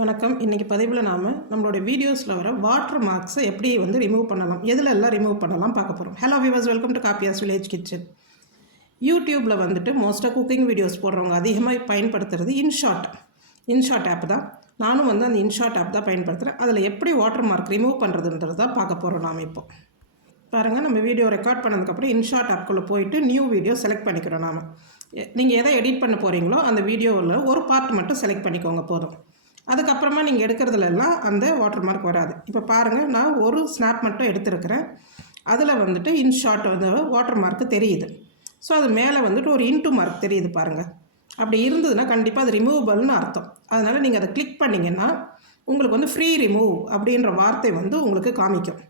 வணக்கம். இன்றைக்கி பதிவில் நம்மளோட வீடியோஸில் வர வாட்டர் மார்க்ஸை எப்படி ரிமூவ் பண்ணலாம், எதில் எல்லாம் ரிமூவ் பண்ணலாம் பார்க்க போகிறோம். Hello viewers, welcome to காப்பியாஸ் village kitchen. யூடியூப்பில் மோஸ்ட்டாக குக்கிங் வீடியோஸ் போடுறவங்க அதிகமாக பயன்படுத்துகிறது இன்ஷாட் ஆப் தான். நானும் அந்த இன்ஷாட் ஆப் தான் பயன்படுத்துகிறேன். அதில் எப்படி வாட்டர் மார்க் ரிமூவ் பண்ணுறதுன்றது தான் பார்க்க போகிறோம். நாம் இப்போ பாருங்கள், நம்ம வீடியோ ரெக்கார்ட் பண்ணதுக்கப்புறம் இன்ஷாட் ஆப்குள்ளே போயிட்டு நியூ வீடியோ செலக்ட் பண்ணிக்கிறோம். நீங்கள் எதை எடிட் பண்ண போகிறீங்களோ அந்த வீடியோவில் ஒரு பார்ட் மட்டும் செலக்ட் பண்ணிக்கோங்க போதும். அதுக்கப்புறமா நீங்கள் எடுக்கிறதுலலாம் அந்த வாட்டர் மார்க் வராது. இப்போ பாருங்கள், நான் ஒரு ஸ்னாப் மட்டும் எடுத்துருக்கிறேன். அதில் இன்ஷாட் வாட்டர் மார்க்கு தெரியுது. ஸோ அது மேலே ஒரு இன்ட்டு மார்க் தெரியுது பாருங்கள். அப்படி இருந்ததுன்னா கண்டிப்பாக அது ரிமூவபிள்னு அர்த்தம். அதனால் நீங்கள் அதை கிளிக் பண்ணிங்கன்னா உங்களுக்கு ஃப்ரீ ரிமூவ் அப்படின்ற வார்த்தை உங்களுக்கு காமிக்கும்.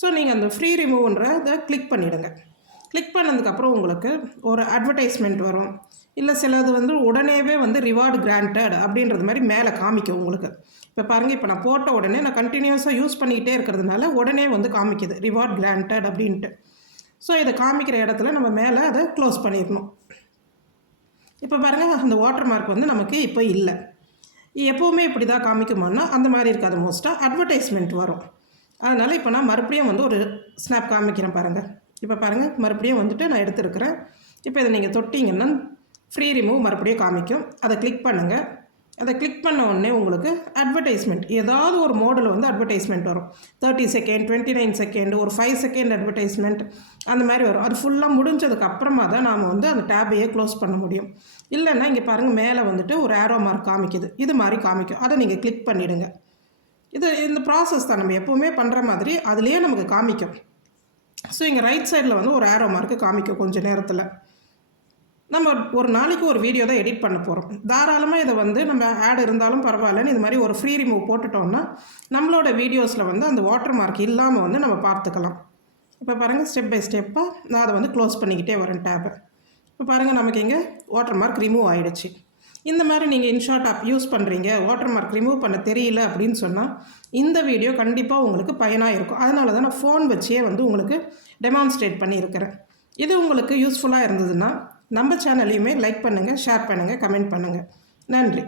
ஸோ நீங்கள் அந்த ஃப்ரீ ரிமூவ்ன்றதை கிளிக் பண்ணிவிடுங்க. கிளிக் பண்ணதுக்கப்புறம் உங்களுக்கு ஒரு அட்வர்டைஸ்மெண்ட் வரும். இல்லை சிலது உடனேவே ரிவார்டு கிராண்டட் அப்படின்றது மாதிரி மேலே காமிக்கும் உங்களுக்கு. இப்போ பாருங்கள், இப்போ நான் போட்ட உடனே நான் கண்டினியூஸாக யூஸ் பண்ணிக்கிட்டே இருக்கிறதுனால உடனே காமிக்குது ரிவார்டு கிராண்டட் அப்படின்ட்டு. ஸோ இதை காமிக்கிற இடத்துல நம்ம மேலே அதை க்ளோஸ் பண்ணிடணும். இப்போ பாருங்கள், அந்த வாட்டர் மார்க் நமக்கு இப்போ இல்லை. எப்போவுமே இப்படி தான் காமிக்குமான்னா அந்த மாதிரி இருக்காது. மோஸ்ட்டாக அட்வர்டைஸ்மெண்ட் வரும். அதனால் இப்போ நான் மறுபடியும் ஒரு ஸ்னாப் காமிக்கிறேன் பாருங்கள். இப்போ பாருங்கள், மறுபடியும் நான் எடுத்துருக்கிறேன். இப்போ இதை நீங்கள் தொட்டிங்கன்னா ஃப்ரீ ரிமூவ் மறுபடியும் காமிக்கும். அதை கிளிக் பண்ணுங்கள். அதை கிளிக் பண்ண உடனே உங்களுக்கு அட்வர்டைஸ்மெண்ட் ஏதாவது ஒரு மோடில் அட்வர்டைஸ்மெண்ட் வரும். 30 செகண்ட், 29 செகண்ட், ஒரு 5 செகண்ட் அட்வர்டைஸ்மெண்ட் அந்த மாதிரி வரும். அது ஃபுல்லாக முடிஞ்சதுக்கு அப்புறமா தான் நாம் அந்த டேபையே க்ளோஸ் பண்ண முடியும். இல்லைன்னா இங்கே பாருங்கள், மேலே ஒரு ஆரோ மார்க் காமிக்குது. இது மாதிரி காமிக்கும். அதை நீங்கள் கிளிக் பண்ணிவிடுங்க. இந்த ப்ராசஸ் தான் நம்ம எப்போவுமே பண்ணுற மாதிரி அதுலேயே நமக்கு காமிக்கும். ஸோ இங்கே ரைட் சைடில் ஒரு ஆரோ மார்க்கு காமிக்கும். கொஞ்சம் நேரத்தில் நம்ம ஒரு நாளைக்கு ஒரு வீடியோ தான் எடிட் பண்ண போகிறோம். தாராளமாக இதை நம்ம ஆட் இருந்தாலும் பரவாயில்லன்னு இது மாதிரி ஒரு ஃப்ரீ ரிமூவ் போட்டுட்டோம்னா நம்மளோட வீடியோஸில் அந்த வாட்டர் மார்க் இல்லாமல் நம்ம பார்த்துக்கலாம். இப்போ பாருங்கள், ஸ்டெப் பை ஸ்டெப்பாக நான் அதை க்ளோஸ் பண்ணிக்கிட்டே வரேன் டேபை. இப்போ பாருங்கள், நமக்கு இங்கே வாட்டர் மார்க் ரிமூவ் ஆகிடுச்சு. இந்த மாதிரி நீங்கள் இன்ஷாட் ஆப் யூஸ் பண்ணுறீங்க, வாட்டர் மார்க் ரிமூவ் பண்ண தெரியல அப்படின்னு சொன்னால் இந்த வீடியோ கண்டிப்பாக உங்களுக்கு பயனாக இருக்கும். அதனால தான் நான் ஃபோன் வச்சே உங்களுக்கு டெமான்ஸ்ட்ரேட் பண்ணியிருக்கிறேன். இது உங்களுக்கு யூஸ்ஃபுல்லாக இருந்ததுன்னா நம்ம சேனலையுமே லைக் பண்ணுங்கள், ஷேர் பண்ணுங்கள், கமெண்ட் பண்ணுங்கள். நன்றி.